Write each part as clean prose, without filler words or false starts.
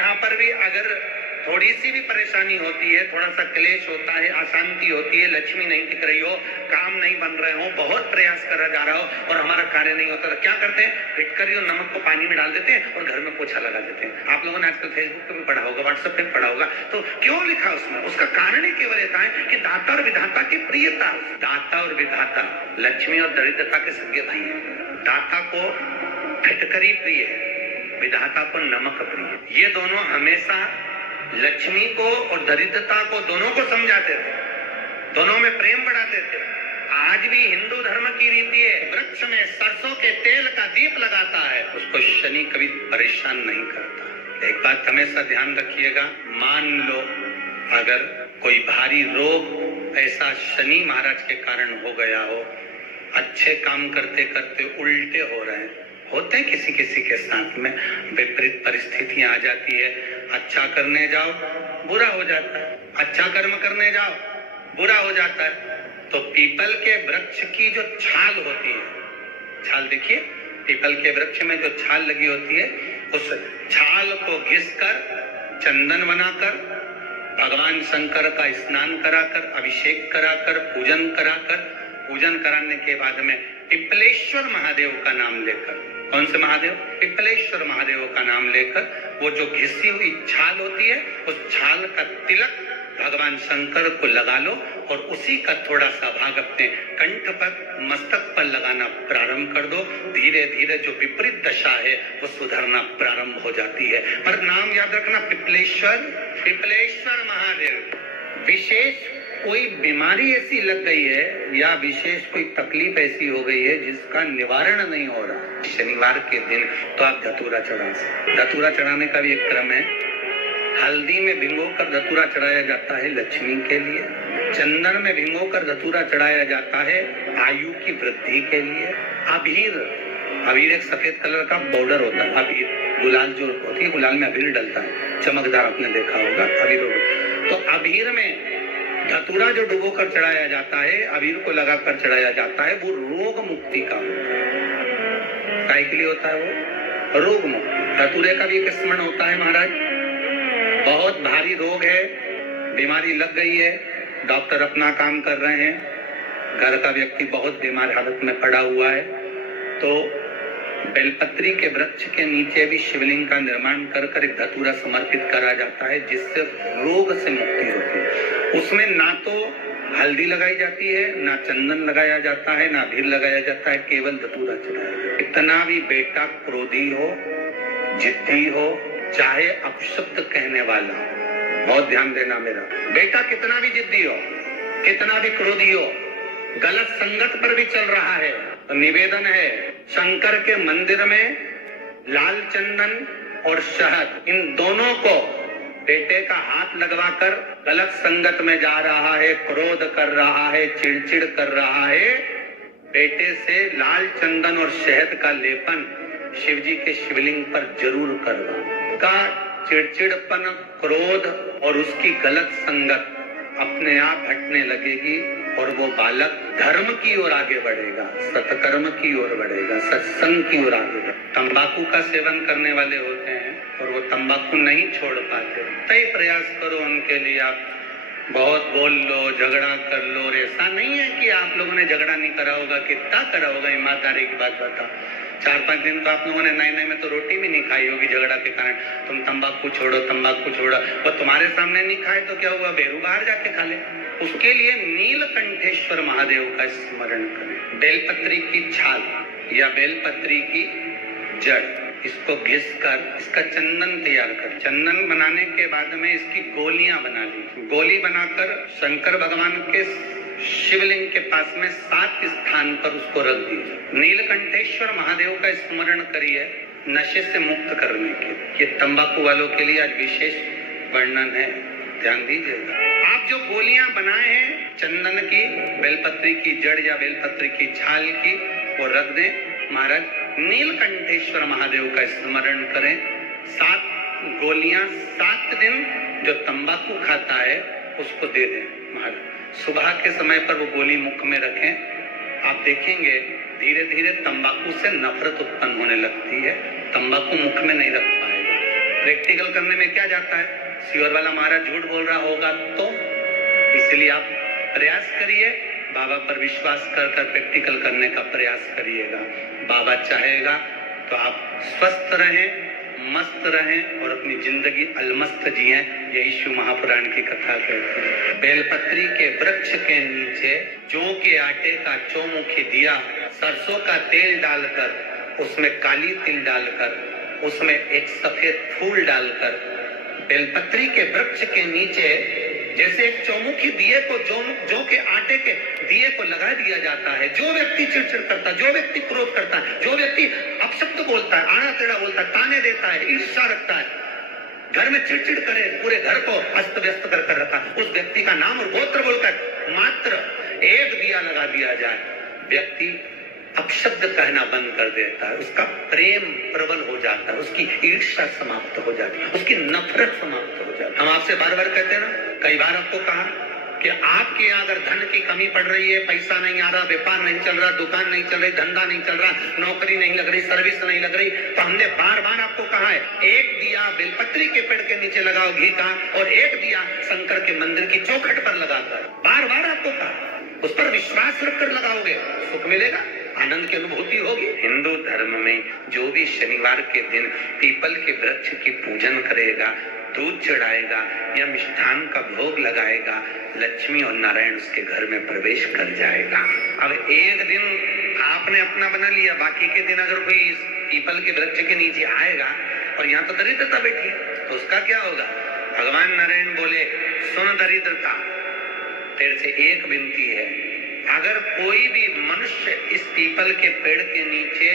यहाँ पर भी अगर थोड़ी सी भी परेशानी होती है, थोड़ा सा क्लेश होता है, अशांति होती है, लक्ष्मी नहीं दिख रही हो, काम नहीं बन रहे हो, बहुत प्रयास करा जा रहा हो और हमारा कार्य नहीं होता, तो क्या करते हैं, फिटकरी और नमक को पानी में डाल देते हैं और घर में पोछा लगा देते हैं। आप लोगों ने आजकल फेसबुक पे भी पढ़ा होगा, व्हाट्सएप पे पढ़ा होगा। तो क्यों लिखा उसमें? उसका कारण ही केवल इतना है कि दाता और विधाता की प्रियता। दाता और विधाता लक्ष्मी और दरिद्रता के सगे भाई है। दाता को फिटकरी प्रिय है, विधाता को नमक प्रिय है। ये दोनों हमेशा लक्ष्मी को और दरिद्रता को दोनों को समझाते थे, दोनों में प्रेम बढ़ाते थे। आज भी हिंदू धर्म की रीति है, वृक्ष में सरसों के तेल का दीप लगाता है, उसको शनि कभी परेशान नहीं करता। एक बात हमेशा ध्यान रखिएगा, मान लो अगर कोई भारी रोग ऐसा शनि महाराज के कारण हो गया हो, अच्छे काम करते करते उल्टे हो रहे हैं, होते हैं किसी किसी के साथ में, विपरीत परिस्थितियां आ जाती है। अच्छा करने जाओ बुरा हो जाता है, अच्छा कर्म करने जाओ बुरा हो जाता है। तो पीपल के वृक्ष की जो छाल होती है, छाल देखिए, पीपल के वृक्ष में जो छाल लगी होती है, उस छाल को घिसकर चंदन बनाकर भगवान शंकर का स्नान कराकर, अभिषेक कराकर, पूजन कराकर, पूजन कराने के बाद में पिपलेश्वर महादेव का नाम लेकर, कौन से महादेव? पिपलेश्वर महादेव का नाम लेकर वो जो घिसी हुई छाल होती है, उस छाल का तिलक भगवान शंकर को लगा लो और उसी का थोड़ा सा भाग अपने कंठ पर, मस्तक पर लगाना प्रारंभ कर दो। धीरे धीरे जो विपरीत दशा है वो सुधरना प्रारंभ हो जाती है। पर नाम याद रखना, पिपलेश्वर, पिपलेश्वर महादेव। विशेष कोई बीमारी ऐसी लग गई है या विशेष कोई तकलीफ ऐसी हो गई है जिसका निवारण नहीं हो रहा, शनिवार के दिन तो आप धतूरा चढ़ा सकते। धतूरा चढ़ाने का भी एक क्रम है। हल्दी में भिगोकर धतूरा चढ़ाया जाता है लक्ष्मी के लिए, चंदन में भिगोकर धतूरा चढ़ाया जाता है आयु की वृद्धि के लिए। अबीर, अबीर एक सफेद कलर का बॉर्डर होता है, अबीर गुलाल जो होती है, गुलाल में अबीर डलता है, चमकदार, आपने देखा होगा अबीर। तो अबीर में धतूरा जो डुबो कर चढ़ाया जाता है, अबीर को लगाकर चढ़ाया जाता है, वो रोग मुक्ति का होता है। काय के लिए होता है वो? रोग मुक्ति। धतूरे का भी एक स्मरण होता है महाराज, बहुत भारी रोग है, बीमारी लग गई है, डॉक्टर अपना काम कर रहे हैं, घर का व्यक्ति बहुत बीमार हालत में पड़ा हुआ है, तो बेलपत्री के वृक्ष के नीचे भी शिवलिंग का निर्माण कर एक धतूरा समर्पित करा जाता है, जिससे रोग से मुक्ति होती है। उसमें ना तो हल्दी लगाई जाती है, ना चंदन लगाया जाता है, ना अबीर लगाया जाता है, केवल धतूरा चढ़ाया जाता है। इतना भी बेटा क्रोधी हो, जिद्दी हो, चाहे अपशब्द कहने वाला हो, बहुत ध्यान देना मेरा बेटा, कितना भी जिद्दी हो, कितना भी क्रोधी हो, गलत संगत पर भी चल रहा है, तो निवेदन है शंकर के मंदिर में लाल चंदन और शहद, इन दोनों को बेटे का हाथ लगवाकर गलत संगत में जा रहा है, क्रोध कर रहा है, चिड़चिड़ कर रहा है, बेटे से लाल चंदन और शहद का लेपन शिवजी के शिवलिंग पर जरूर करवा। का चिड़चिड़पन, क्रोध और उसकी गलत संगत अपने आप हटने लगेगी और वो बालक धर्म की ओर आगे बढ़ेगा, सत्कर्म की ओर बढ़ेगा, सत्संग की ओर आगे बढ़ेगा। तंबाकू का सेवन करने वाले होते हैं और वो तंबाकू नहीं छोड़ पाते, कई प्रयास करो उनके लिए, आप बहुत बोल लो, झगड़ा कर लो। और ऐसा नहीं है कि आप लोगों ने झगड़ा नहीं करा होगा, कितना करा होगा, ईमानदारी की बात बताओ। 4-5 दिन तो आप लोगों ने नए में तो रोटी भी नहीं खाई होगी झगड़ा के कारण। तुम तंबाकू छोड़ो, तंबाकू छोड़ो, और तुम्हारे सामने नहीं खाए तो क्या हुआ, बेरू बाहर जाके खा ले। उसके लिए नीलकंठेश्वर महादेव का स्मरण करें। बेलपत्री की छाल या बेलपत्री की जड़, इसको घिसकर इसका चंदन तैयार कर, चंदन बनाने के बाद में इसकी गोलियां बना ली, गोली बनाकर शंकर भगवान के शिवलिंग के पास में 7 स्थान पर उसको रख दिया। नीलकंठेश्वर महादेव का स्मरण करिए नशे से मुक्त करने के। ये तंबाकू वालों के लिए आज विशेष वर्णन है, ध्यान दीजिएगा। आप जो गोलियां बनाए हैं चंदन की, बेलपत्री की जड़ या बेलपत्री की छाल की, वो रख दें। महाराज नीलकंठेश्वर महादेव का स्मरण करें। 7 गोलियां 7 दिन जो तंबाकू खाता है उसको दे दें। महाराज सुबह के समय पर वो गोली मुख में रखें। आप देखेंगे धीरे धीरे तंबाकू से नफरत उत्पन्न होने लगती है, तंबाकू मुख में नहीं रख पाएगा। प्रैक्टिकल करने में क्या जाता है? सियोर वाला महाराज झूठ बोल रहा होगा तो, इसलिए आप प्रयास करिए, बाबा पर विश्वास कर प्रैक्टिकल करने का प्रयास करिएगा। बाबा चाहेगा तो आप स्वस्थ रहें, मस्त रहें और अपनी जिंदगी अलमस्त जिए। यही शिव महापुराण की कथा कहते हैं। बेलपत्री के वृक्ष के नीचे जौ के आटे का चौमुखी दिया, सरसों का तेल डालकर उसमें काली तिल डालकर उसमें एक सफेद फूल डालकर बेलपत्री के वृक्ष के नीचे जैसे एक चौमुखी दिए को जौ के आटे के दिए को लगा दिया जाता है। जो व्यक्ति चिड़चिड़ करता है, जो व्यक्ति क्रोध करता है, जो व्यक्ति अपशब्द बोलता है, आड़ा टेढ़ा बोलता है, ताने देता है, ईर्ष्या रखता है, घर में चिड़चिड़ करे, पूरे घर को अस्त व्यस्त कर रखा, उस व्यक्ति का नाम और गोत्र बोलकर मात्र एक दिया लगा दिया जाए, व्यक्ति अपशब्द कहना बंद कर देता है, उसका प्रेम प्रबल हो जाता है, उसकी ईर्ष्या समाप्त हो जाती है, उसकी नफरत समाप्त हो जाती है। हम आपसे बार बार कहते हैं ना, कई बार आपको कहा कि आपके यहाँ अगर धन की कमी पड़ रही है, पैसा नहीं आ रहा, व्यापार नहीं चल रहा, दुकान नहीं चल रही, धंधा नहीं चल रहा, नौकरी नहीं लग रही, सर्विस नहीं लग रही, तो हमने बार बार आपको कहा है, एक दिया बेलपत्री के पेड़ के नीचे लगाओ घी का, और एक दिया शंकर के मंदिर की चौखट पर लगाकर। बार बार आपको कहा, उस पर विश्वास रखकर लगाओगे, सुख मिलेगा, आनंद की अनुभूति होगी। हिंदू धर्म में जो भी शनिवार के दिन पीपल के वृक्ष की पूजन करेगा, दूध चढ़ाएगा या मिष्ठान का भोग लगाएगा, लक्ष्मी और नारायण उसके घर में प्रवेश कर जाएगा। अब एक दिन आपने अपना बना लिया, बाकी के दिन अगर कोई पीपल के वृक्ष के नीचे आएगा और यहाँ तो दरिद्रता बैठी है, तो उसका क्या होगा? भगवान नारायण बोले, सुन दरिद्रता, तेरे से एक विनती है, अगर कोई भी मनुष्य इस पीपल के पेड़ के नीचे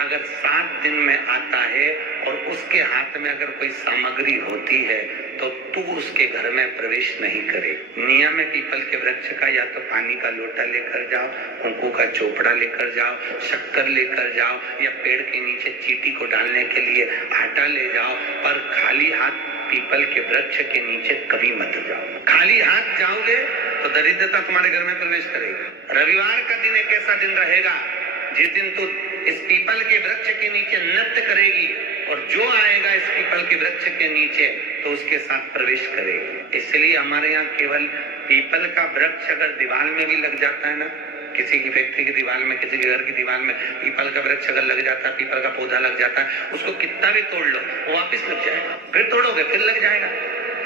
अगर 7 दिन में आता है और उसके हाथ में अगर कोई सामग्री होती है तो तू उसके घर में प्रवेश नहीं करे। नियम है पीपल के वृक्ष का, या तो पानी का लोटा लेकर जाओ, कुंकू का चोपड़ा लेकर जाओ, शक्कर लेकर जाओ, या पेड़ के नीचे चींटी को डालने के लिए आटा ले जाओ, पर खाली हाथ पीपल के वृक्ष के नीचे कभी मत जाओ। खाली हाथ जाओगे तो दरिद्रता तुम्हारे घर में प्रवेश करेगी। रविवार का दिन एक ऐसा दिन रहेगा जिस दिन तू इस पीपल के वृक्ष के नीचे नृत्य करेगी, और जो आएगा इस पीपल के वृक्ष के नीचे तो उसके साथ प्रवेश करेगी। इसलिए हमारे यहाँ केवल पीपल का वृक्ष अगर दीवार में भी लग जाता है ना, किसी की फैक्ट्री की दीवार में, किसी के घर की दीवार में पीपल का वृक्ष अगर लग जाता है, पीपल का पौधा लग जाता है, उसको कितना भी तोड़ लो वो वापिस लग जाएगा, फिर तोड़ोगे फिर लग जाएगा।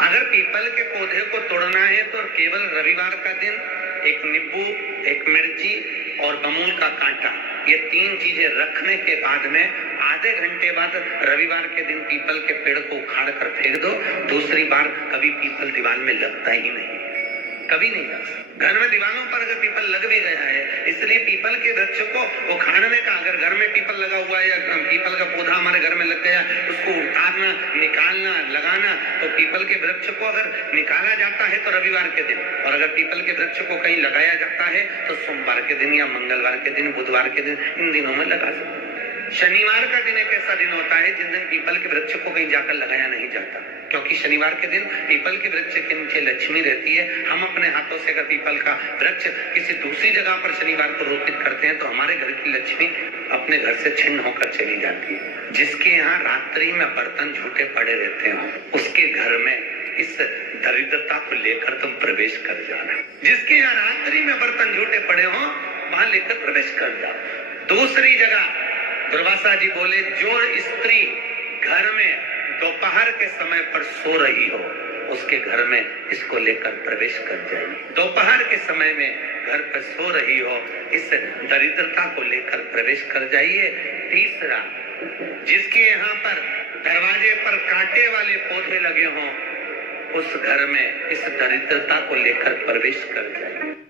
अगर पीपल के पौधे को तोड़ना है तो केवल रविवार का दिन एक नींबू, एक मिर्ची और बमूल का कांटा, ये 3 चीजें रखने के बाद में आधे घंटे बाद रविवार के दिन पीपल के पेड़ को उखाड़ कर फेंक दो। दूसरी बार कभी पीपल दीवार में लगता ही नहीं, कभी नहीं लगता। घर में दीवारों पर अगर पीपल लग भी गया है, इसलिए पीपल के वृक्ष को उखाड़ने का, अगर घर में पीपल लगा हुआ है या पीपल का पौधा हमारे घर में लग गया, उसको उतारना, निकालना, लगाना, तो पीपल के वृक्ष को अगर निकाला जाता है तो रविवार के दिन, और अगर पीपल के वृक्ष को कहीं लगाया जाता है तो सोमवार के दिन या मंगलवार के दिन, बुधवार के दिन, इन दिनों में लगा सकते। शनिवार का दिन एक ऐसा दिन होता है जिस दिन पीपल के वृक्ष को कहीं जाकर लगाया नहीं जाता, क्योंकि शनिवार के दिन पीपल के वृक्ष के नीचे लक्ष्मी रहती है। हम अपने हाथों से अगर पीपल का वृक्ष किसी दूसरी जगह पर शनिवार को रोपित करते हैं तो हमारे घर की लक्ष्मी अपने घर से छिन्न होकर चली जाती है। जिसके यहाँ रात्रि में बर्तन झूठे पड़े रहते हो, उसके घर में इस दरिद्रता को लेकर तुम प्रवेश कर जाना। जिसके यहाँ रात्रि में बर्तन झूठे पड़े हो, वहां लेकर प्रवेश कर जाओ। दूसरी जगह दुर्वासा जी बोले, जो स्त्री घर में दोपहर के समय पर सो रही हो, उसके घर में इसको लेकर प्रवेश कर जाइए। दोपहर के समय में घर पर सो रही हो, इस दरिद्रता को लेकर प्रवेश कर जाइए। तीसरा, जिसके यहाँ पर दरवाजे पर कांटे वाले पौधे लगे हों, उस घर में इस दरिद्रता को लेकर प्रवेश कर जाइए।